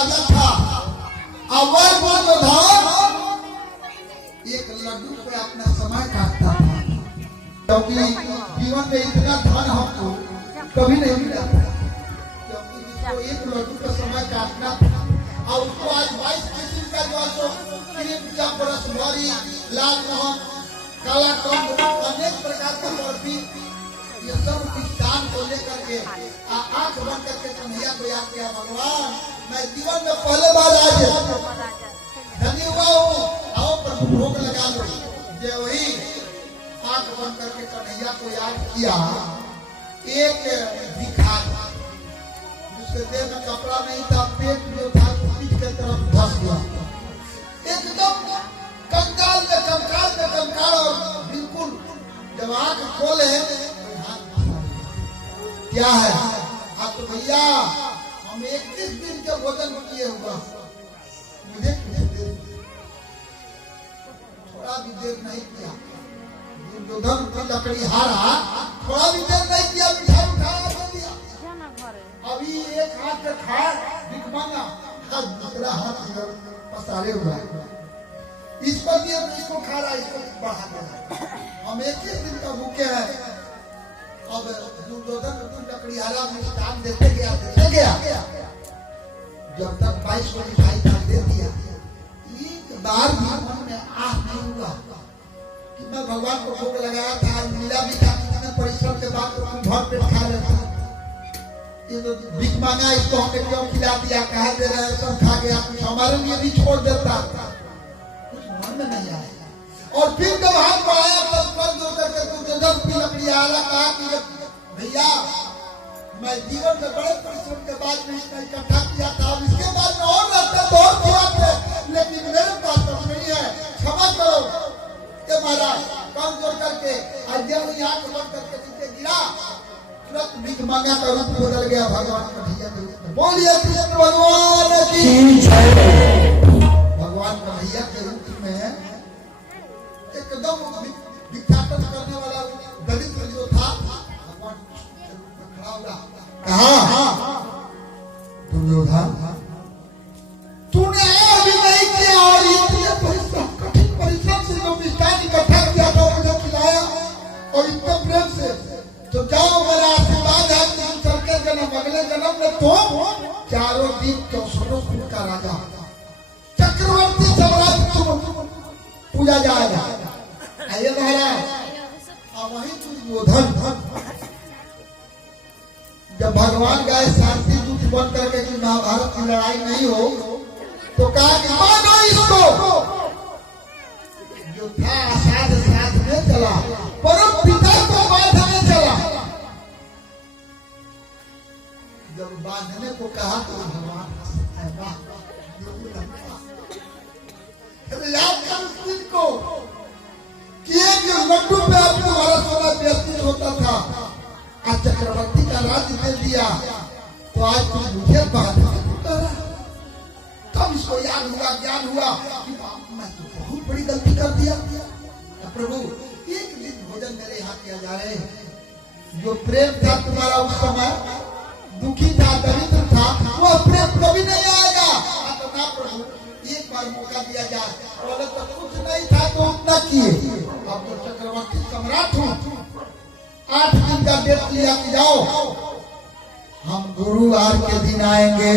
राजा था। अब वह दुर्योधन एक लड्डू पे अपना समय काटता था, क्योंकि जीवन में इतना धन हमको कभी नहीं मिला था, क्योंकि जिसको एक लड्डू का समय काटना था और उसको आज 22 किस्म का जो है क्रीम चपरस बड़ी लाल मोहन काला कंद अनेक प्रकार का बर्फी ये सब किसान को लेकर के आंख बंद करके कन्हैया को याद किया, भगवान मैं जीवन में पहले बार आज धनी हुआ हूँ, आओ प्रभु भोग लगा लो। जो वही आंख बंद करके कन्हैया को याद किया, एक भिखारी जिसके देह में कपड़ा नहीं था, पेट जो था पीठ के तरफ धस गया, एकदम कंकाल में कंकाल और बिल्कुल जब आंख खोले क्या है आप तो भैया हम 21 दिन के भोजन किए हुआ, मुझे थोड़ा भी देर नहीं किया, दुर्योधन की लकड़ी हारा थोड़ा भी देर नहीं किया, मिठाई उठा दिया। अभी एक हाथ से खा भिखमंगा, दूसरा हाथ इधर पसारे हुआ है, इसको दिया इसको खा रहा है, इसको बढ़ा दे। हम 21 दिन का भूखे हैं। अब दुर्योधन को लकड़ी हारा मिष्ठान देते गया जब तक 22 को मिठाई खा दे दिया, एक बार भी मन में आह नहीं हुआ कि मैं भगवान को भोग लगाया था, मिला भी था, कितने परिश्रम के बाद भर पेट खा लेता, ये तो भीख मांगा, इसको हमने क्यों खिला दिया, कहा दे रहे सब खा गया, कुछ हमारे लिए भी छोड़ देता, कुछ मन में नहीं आया। और फिर जब हाथ बढ़ाया तब बंद होकर के दुर्योधन की लकड़ी हारा कहा कि भैया मैं जीवन में बड़े परिश्रम के बाद में इसका इकट्ठा किया था, अब इसके बाद में और रहता तो और किया थे, लेकिन मेरे पास तो नहीं है, क्षमा करो। के महाराज काम जोड़ करके आज्ञा हुई, आंख बंद करके नीचे गिरा, तुरंत भीख मांगा का रूप बदल गया भगवान कन्हैया के रूप में। बोलिए कृष्ण भगवान की जय। भगवान कन्हैया के रूप में एकदम भिक्षाटन करने वाला दरिद्र जो था भगवान खड़ा हुआ, कहा दुर्योधन तूने अभी नहीं किया और इतने परिश्रम कठिन परिश्रम से जो मिष्ठान इकट्ठा किया था मुझे खिलाया और इतने प्रेम से, तो जाओ मेरा आशीर्वाद है कि चल के जन्म अगले जन्म में तो चारों दिन 64 फुट का राजा चक्रवर्ती सम्राट पूजा जाएगा। आइए महाराज, अब वही दुर्योधन जब भगवान गए शांति दूत बन करके कि महाभारत की लड़ाई नहीं हो, तो कहा कि मानो इसको, जो था साथ साथ में चला, परम पिता को बांधने चला। जब बांधने को कहा तो भगवान याद कर उस दिन को कि एक लड्डू पे अब तुम्हारा सोना व्यतीत होता था, आज चक्रवर्ती का राज्य दे दिया, तो आज तुम मुझे बांधने उतारा। तब इसको याद हुआ, ज्ञान हुआ कि मैं तो बहुत बड़ी गलती कर दिया। प्रभु एक दिन भोजन मेरे यहाँ किया जा रहे, जो प्रेम था तुम्हारा उस समय, दुखी था, दरिद्र था, वो प्रेम कभी नहीं आएगा। तो ना प्रभु एक बार मौका दिया जाए, बोले तो कुछ नहीं था तो उतना किए, अब तो चक्रवर्ती सम्राट हूँ, 8 दिन का डेट लिया कि जाओ हम गुरुवार के दिन आएंगे।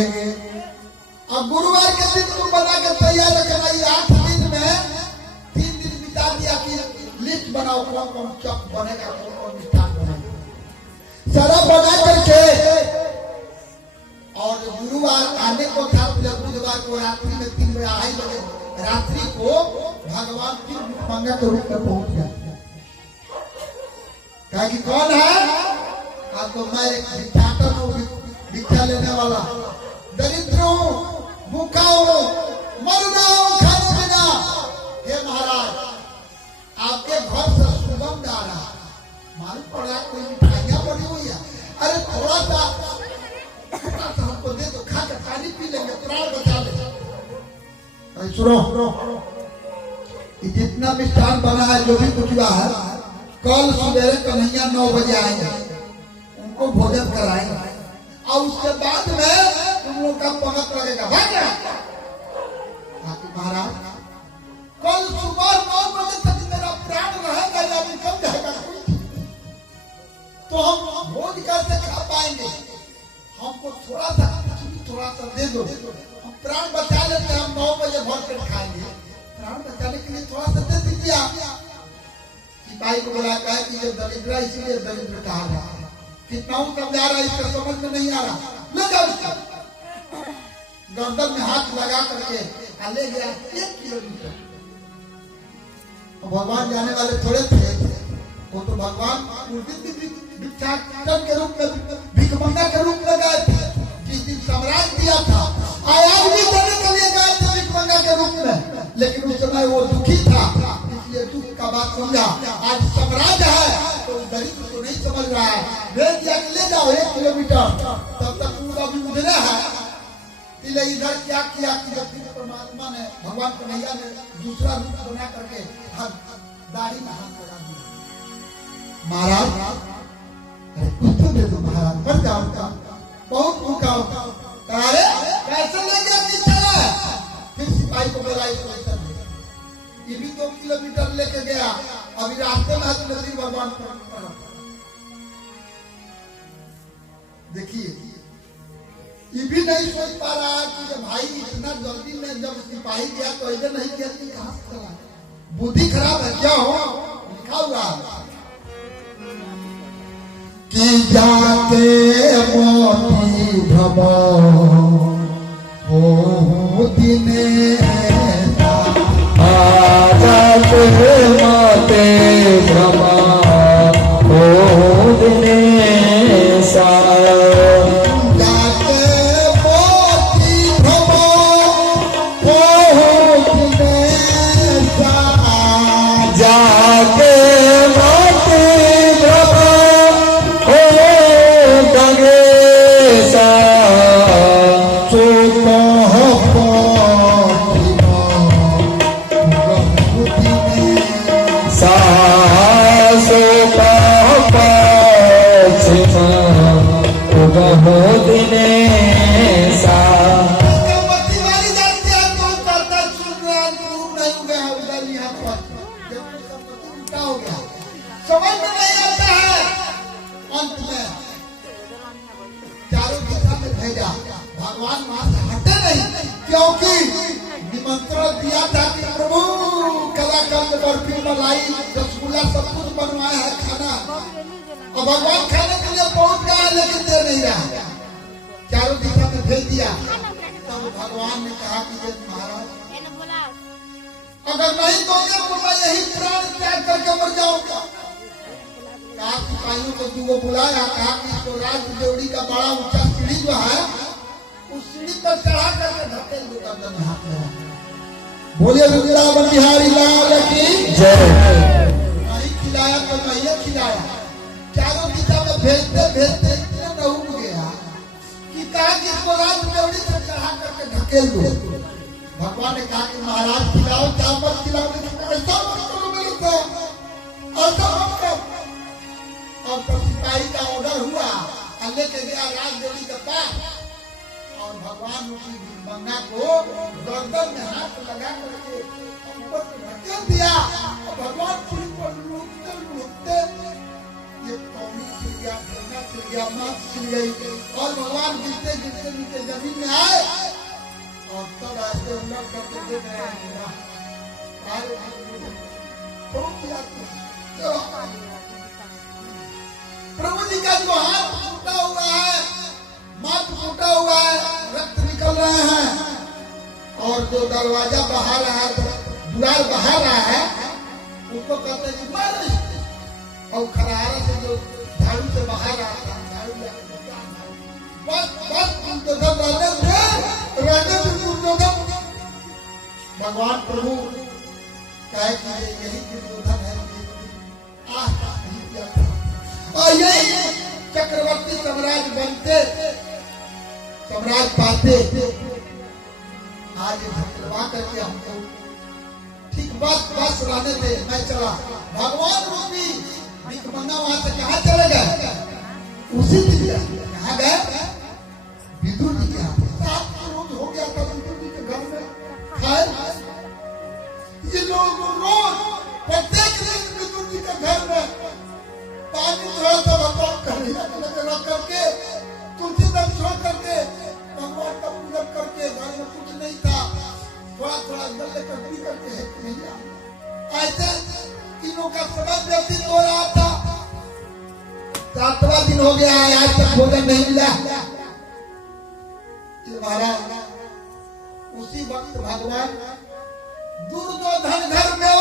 अब गुरुवार के दिन तुम बना के तैयार रखना, ये 8 दिन में 3 दिन बिता दिया कि लिस्ट बनाओ कौन कौन चक बनेगा, कौन कौन मिष्ठान बनेगा, सारा बना करके, और गुरुवार आने को था, बुधवार को रात्रि में 3 बजे 2:30 बजे रात्रि को भगवान की भिखमंगा के रूप में पहुंच गया। कहा कि कौन है? अब तो मैं एक भिक्षाटन हूँ, भिक्षा लेने वाला, दरिद्र हूँ, भूखा हूँ, मर रहा हूँ खाने बिना। हे महाराज, आपके घर से सुगंध आ रहा, मालूम पड़ रहा कोई मिठाइयाँ पड़ी हुई है, अरे थोड़ा सा हमको दे दो, खा कर पानी पी लेंगे, प्राण बचा ले। सुनो, जितना मिष्ठान बना है, जो भी कुछ हुआ है, कल सवेरे कन्हैया 9 बजे आएंगे, उनको भोजन कराएंगे, और उसके बाद में तुम लोग का पंगत लगेगा। महाराज कल सुबह 9 बजे तक मेरा प्राण रहेगा या निकल जाएगा तो हम भोज कैसे खा पाएंगे? हमको थोड़ा सा दे दो, हम प्राण बचा लेते हैं। हम 9 बजे भर पेट खाएंगे, प्राण बचाने के लिए थोड़ा सा दे दीजिए। सिपाही को बोला कहा कि ये दरिद्र इसलिए दरिद्र कहा रहा है, कितना समझा रहा है इसका समझ में नहीं आ रहा, ले जाओ इसका। गर्दन में हाथ लगा करके ले गया 1 किलोमीटर। भगवान जाने वाले थोड़े थे, वो तो भगवान भिक्षाटन के रूप में, भिखमंगा के रूप में गए थे। जिस दिन सम्राट दिया था आयात भी देने के लिए गए थे भिखमंगा के रूप में, लेकिन उस समय वो दुखी था, इसलिए दुख का बात समझा। आज सम्राट है तो दरिद्र को नहीं समझ रहा है, भेज दिया कि ले जाओ 1 किलोमीटर। तब तक पूरा भी उधरे है। इधर क्या किया कि जब फिर परमात्मा ने, भगवान कन्हैया ने दूसरा रूप बना करके दाढ़ी में हाथ लगा दिया। महाराज कुछ तो दे दो महाराज, बढ़ जाओ, बहुत भूखा होगा। अरे कैसे ले गया कि चला? फिर सिपाही को बोला ये भी 2 किलोमीटर लेके गया, अभी रास्ते में तो नदी भगवान पर। देखिए ये भी नहीं सोच पा रहा है कि जब भाई इतना जल्दी में जब सिपाही गया तो ऐसे नहीं किया कि कहां से चला, बुद्धि खराब है क्या? हो लिखा हुआ कि जाके मोती भ्रमो हो दिने जाके मोते भ्रमा हो दिने सा भगवान वहां से हटे नहीं, क्योंकि निमंत्रण दिया था कि प्रभु कलाकंद बर्फी मलाई रसगुल्ला सब कुछ बनवाया है खाना, और भगवान खाने के लिए पहुंच गया लेकिन दे नहीं रहा, चारों दिशा में भेज दिया। तब भगवान ने कहा कि महाराज अगर नहीं दोगे तो मैं यही प्राण त्याग करके मर जाऊंगा। कहा सिपाहियों को 2 बुलाया, कहा कि इसको राज देवड़ी का बड़ा ऊंचा सीढ़ी जो है उस सीढ़ी पर चढ़ा करके धकेल दो, गर्दन में हाथ लगा। बोले वृंदावन बिहारी लाल की जय। नहीं खिलाया तो नहीं खिलाया, चारों दिशा में भेजते भेजते इतना न उग गया कि कहा कि इसको राज देवड़ी से चढ़ा करके धकेल दो। भगवान ने कहा कि महाराज खिलाओ, क्या मत खिलाओ, ऐसा मत करो मेरे से, ऐसा मत करो। और तो सिपाही का ऑर्डर हुआ, लेके गया राज देवी के पास, और भगवान उसी भिखमंगा को गर्दन में हाथ लगा करके ऊपर धकेल दिया, और भगवान सिर पर लूटते लूटते ये कौड़ी छिल गया, ठेंगा छिल गया, मांस छिल गई, और भगवान गिरते गिरते नीचे जमीन में आए, और तब ऐसे उलट करके देख रहे हैं प्रभु जी का जो हाथ टूटा हुआ है, माथ टूटा हुआ है, रक्त निकल रहे हैं, और जो दरवाजा बहा रहा है, द्वार बहा रहा है, उसको कहते हैं कि मारो इसको, और खरारा से जो झाड़ू से बहा रहा था, झाड़ू बस दुर्योधन रहने से दुर्योधन। भगवान प्रभु कहे कि यही दुर्योधन है, और यही चक्रवर्ती सम्राट बनते, सम्राट पाते, आज धन्यवाद करके हमको ठीक बस रहने थे, मैं चला। भगवान रूपी भिखमंगा वहां से कहाँ चले गए? उसी दिन कहाँ गए? विदुर जी के यहाँ। आज तक भोजन नहीं मिला। महाराज उसी वक्त भगवान दुर्योधन घर में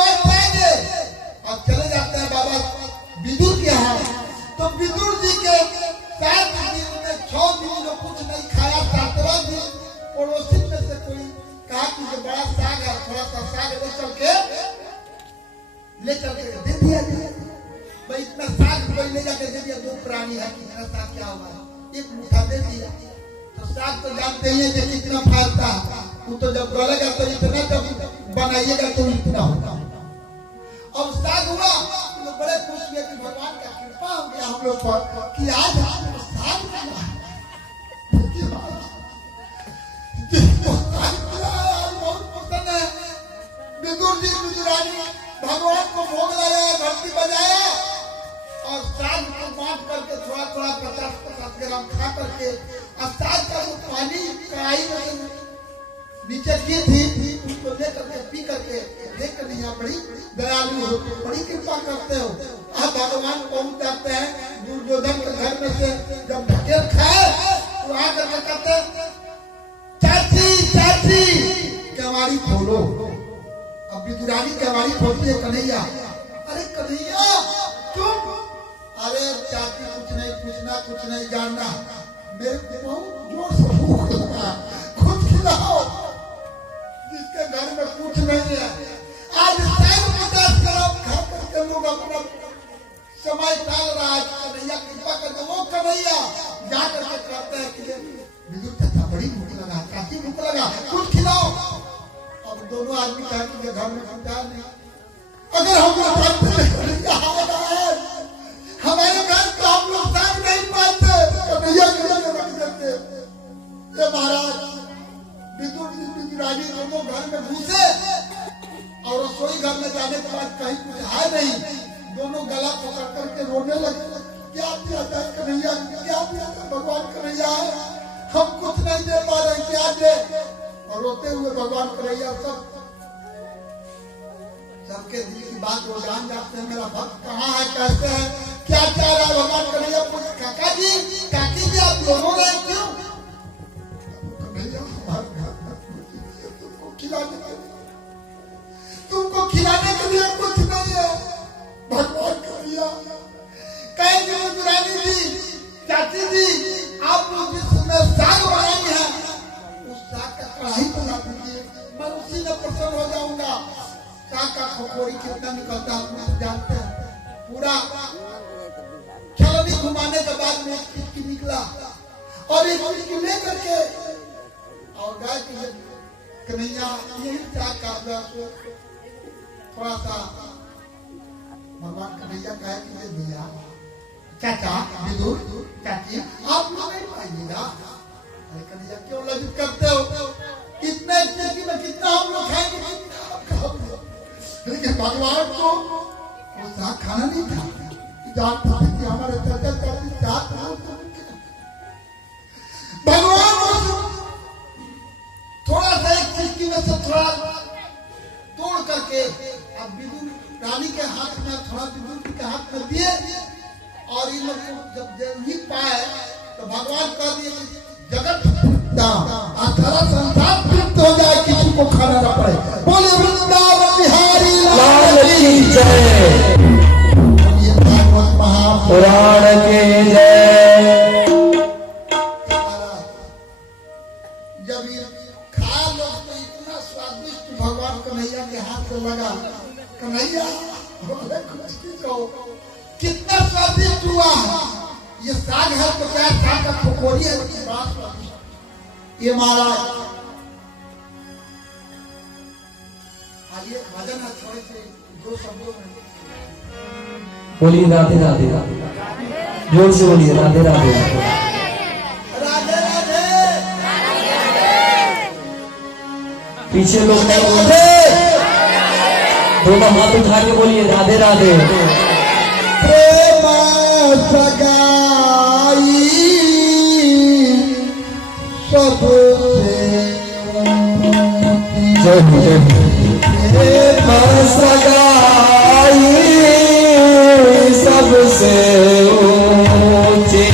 अब चले जाते हैं बाबा विदुर के यहाँ। तो विदुर जी के 7 दिन में 6 दिन जो कुछ नहीं खाया, 7वां दिन पड़ोसी में से कोई कहा कि जो बड़ा साग है, थोड़ा सा साग ले चल के दे दिया। भाई इतना साग कोई ले जाके दे दिया, 2 प्राणी है कि मेरा साग क्या हुआ, एक मुठ्ठा दे दिया। तो साग तो जानते ही है कि कितना फैलता है, वो तो जब गलेगा तो इतना, जब बनाइएगा तो इतना होगा। अब साग हुआ तो बड़े खुश हुए कि भगवान का कृपा हो गया हम लोग पर कि आज साग मिला। बहुत पसंद है। विदुर जी विदुरानी भगवान को भोग लगाया, घंटी बजाया और साग को बांट करके थोड़ा थोड़ा 50-50 ग्राम खा करके, और साग का जो पानी कढ़ाई में नीचे की थी उसको लेकर के पी करके, देख कर नहीं बड़ी दयालु हो, बड़ी कृपा करते हो। अब भगवान पहुंच जाते हैं दुर्योधन के घर में से, जब ढकेल खाए तो आकर के कहते चाची चाची केवाड़ी खोलो। अब विदुरानी केवाड़ी खोलती है कन्हैया। अरे कन्हैया क्यों? अरे चाची कुछ नहीं पूछना, कुछ नहीं जानना, मेरे को बहुत जोर से भूख लगा, खुद खिलाओ। जिसके घर में कुछ नहीं है, आज 50 ग्राम खा करके लोग अपना समय टाल रहा है। कन्हैया कृपा करके, वो कन्हैया जा करके कहते हैं कि विदुर चाचा बड़ी भूख लगा, काफी भूख लगा, कुछ खिलाओ। अब दोनों आदमी कहा कि घर में कुछ नहीं, अगर हम हमारे घर का हम लोग साग नहीं पाते, कन्हैया रख देते। महाराज विदुर जी विदुरानी दोनों घर में घुसे और रसोई घर में जाने के बाद कहीं कुछ है नहीं, दोनों गला पकड़ करके रोने लगे। क्या दिया जाए कन्हैया, क्या दिया जाए भगवान कन्हैया, हम कुछ नहीं दे पा रहे, क्या दे। और रोते हुए भगवान कन्हैया सबके दिल की बात वो जान जाते हैं, मेरा भक्त कहाँ है, कैसे है, क्या चाह रहा है। भगवान कन्हैया पूछे काका जी, काकी जी आप दोनों रहे क्यों? तुमको खिलाने के लिए कुछ नहीं है। भगवान कन्हैया कहेंगे विदुरानी जी, चाची जी आप लोग जिसमें साग बनाई है उस साग का कढ़ाई बना दीजिए, मैं उसी में प्रसन्न हो जाऊंगा। साग का खोखोरी कितना निकलता है जानते हैं, पूरा छलनी घुमाने के बाद में एक निकला और एक लेकर के और गाय की कन्हैया यही त्याग का थोड़ा सा भगवान कन्हैया कहे कि ये भैया चाचा विदुर चाची आप लोग नहीं पाइएगा। अरे कन्हैया क्यों लज्जित करते हो, इतने इतने में कितना हम लोग खाएंगे। लेकिन भगवान को वो साग खाना नहीं था, जानता है कि हमारे चाचा चाची चाहते भगवान थोड़ा सा एक चीज में से थोड़ा तोड़ करके अब विदुर रानी के हाथ में, थोड़ा विदुर के हाथ में दिए और इन लोग जब ही पाए तो भगवान कह दिए जगत सारा संसार तृप्त हो जाए, किसी को खाना ना पड़े। बोले वृंदावन बिहारी लाल की जय, ये भागवत महापुराण के जय। जब ये खा लो तो इतना स्वादिष्ट भगवान कन्हैया के हाथ से लगा, कन्हैया बोले कुछ भी कहो, कितना स्वादिष्ट हुआ है ये साग है। तो क्या साग का खोखोरी है, बात ये महाराज आइए भजन है थोड़े से 2 शब्दों में बोलिए राधे राधे, जोर से बोलिए राधे राधे, राधे राधे। पीछे लोग नहीं बोलते, दोनों हाथ उठा के बोलिए राधे राधे। प्रेम सगाई सबसे ऊंची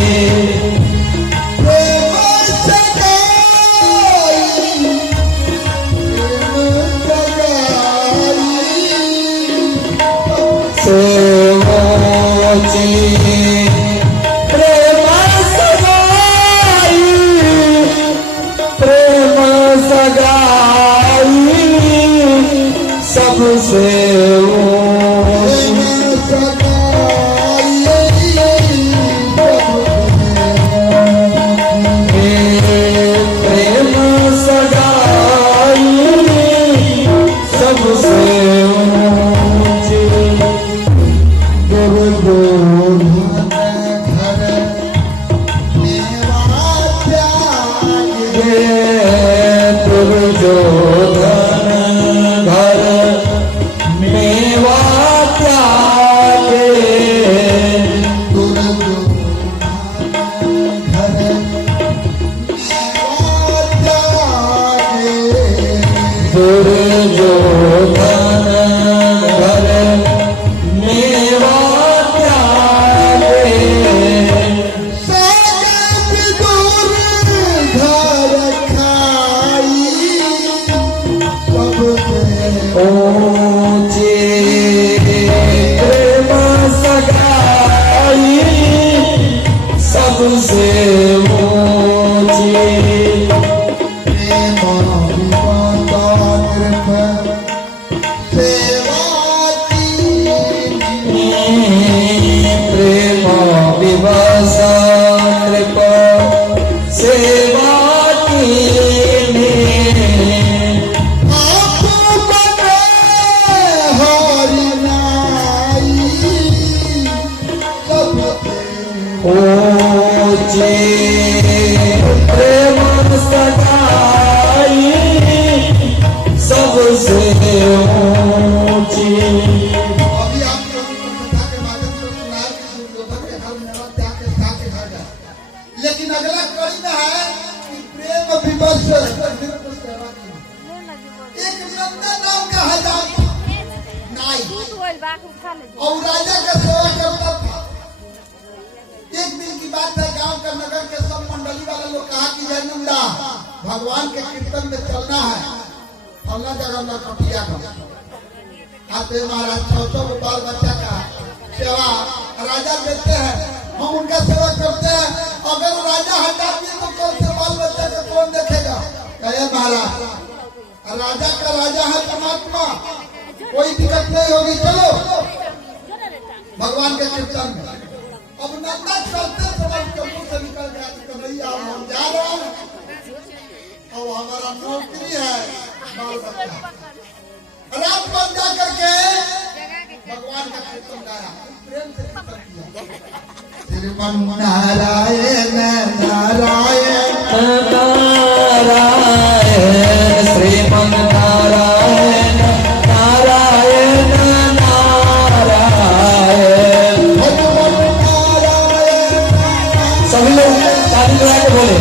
प्रेम सगाई सबसे प्रेम सगाई सबसे ऊंची दुर्योधन घर मेवा त्यागे दुर्योधन घर मेवा त्यागे दुर्योधन घर मेवा त्यागे दुर्योधन घर मेवा त्यागे साजन दूर घर खाई सबसे ऊंची प्रेम सगाई सबसे ऊंची प्रेम विवादानृप सेवा की प्रेम विवश नृप सेवा कीन्ही आप बने हरि नाई सबसे ऊंची प्रेम सगाई सबसे ऊंची। अभी आप लोगों को कथा के माध्यम से सुनाया कि दुर्योधन के घर मेवा त्याग के खा के घर गया, लेकिन अगला कड़ी में है कि प्रेम विवश सिर्फ सेवा की एक नंदा नाम का हजार नाई और राजा का सेवा करता था। एक दिन की बात है, गांव का नगर के सब मंडली वाले लोग कहा कि जय नंदा भगवान के कीर्तन में चलना है, फलना जगह में कटिया का आते महाराज 600 बाल बच्चा का सेवा राजा देते हैं, हम उनका सेवा करते हैं। अगर राजा हटा दिए तो कल से बाल बच्चा का कौन देखेगा? कहे महाराज राजा का राजा है परमात्मा, कोई दिक्कत नहीं होगी, चलो भगवान के कीर्तन में। अब नंदा चलते समय चप्पू से निकल गया कि कन्हैया हम जा रहे हैं, अब हमारा नौकरी है बाल बच्चा। रात बन जा करके भगवान का कीर्तन गाया, प्रेम से कीर्तन किया। श्रीमन नारायण नारायण नारायण श्रीमन नारायण नारायण नारायण। भगवान नारायण सभी लोग ताली बजा के बोले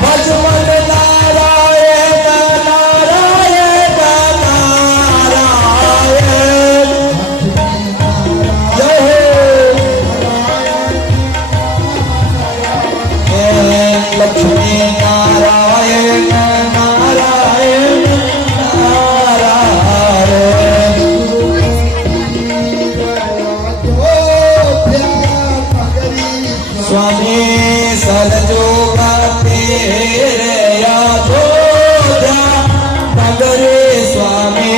भगवान नारायण नारायण नारायण। जय हो लक्ष्मी नारायण नारायण नारायण। स्वामी सलजो तेरे अयोध्या नगरे स्वामी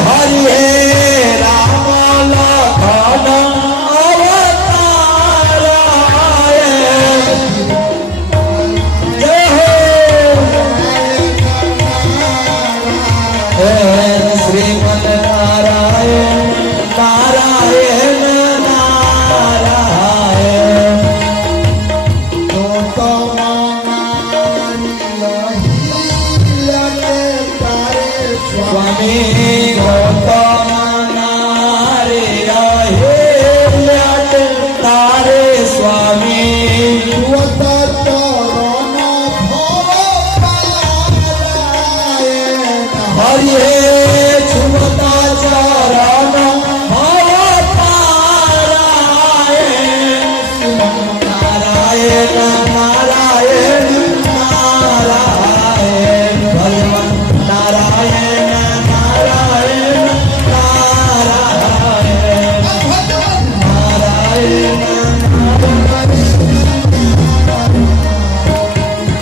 हरि हे राम लखन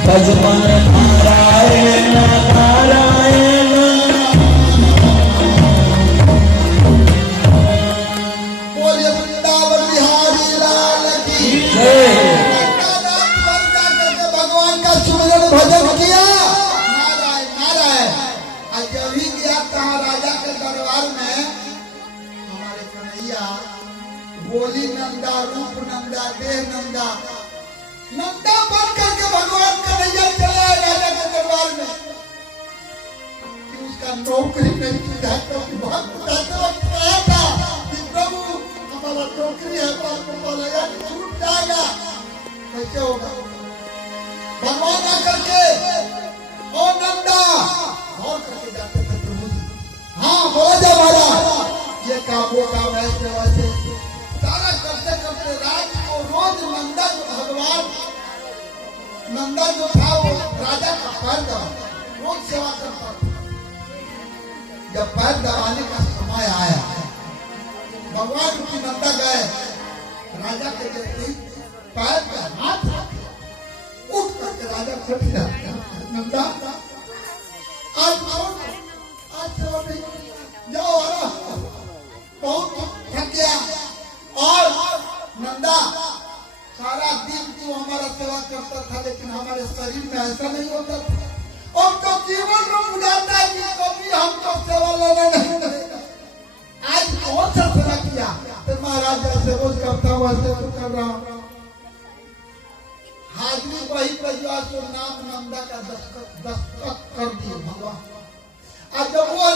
भजमन नारायण नारायण। बोलिए वृंदावन बिहारी लाल की जय। भगवान का सुमिरन भजन किया, नारायण नारायण। और जब ही गया कहा राजा के दरबार में, हमारे कन्हैया बोली नंदा, रूप नंदा, देह नंदा, नंदा बन करके भगवान कन्हैया चला है राजा के दरबार में कि उसका नौकरी नहीं मिला। क्योंकि भक्त जाते वक्त कहा था कि प्रभु हमारा नौकरी है, बोलेगा छूट जाएगा, कैसे होगा। भगवान आकर के ओ नंदा और करके जाते थे प्रभु जी, हाँ बोला जा महाराज, ये काम वो काम ऐसे वैसे सारा करते करते रात को रोज नंदा जो भगवान नंदा जो था वो राजा का पैर दबा, रोज सेवा करता था। जब पैर दबाने का समय आया, भगवान की नंदा गए राजा के देखते पैर पे हाथ रखे, उठ करके राजा खट गया। नंदा आज सेवा नहीं, जाओ आराम, बहुत थक गया। और नंदा सारा दिन तू हमारा सेवा करता था, लेकिन हमारे शरीर में ऐसा नहीं होता था। अब तो जीवन में बुझाता है कि कभी हमको सेवा लेना नहीं मिलेगा। आज कौन सा सेवा किया? तो महाराज जैसे रोज करता हूँ वैसे तो कर रहा हूँ। हाजरी वही परिवार को नाम नंदा का दस्तखत कर दिए भगवान। आज जब वो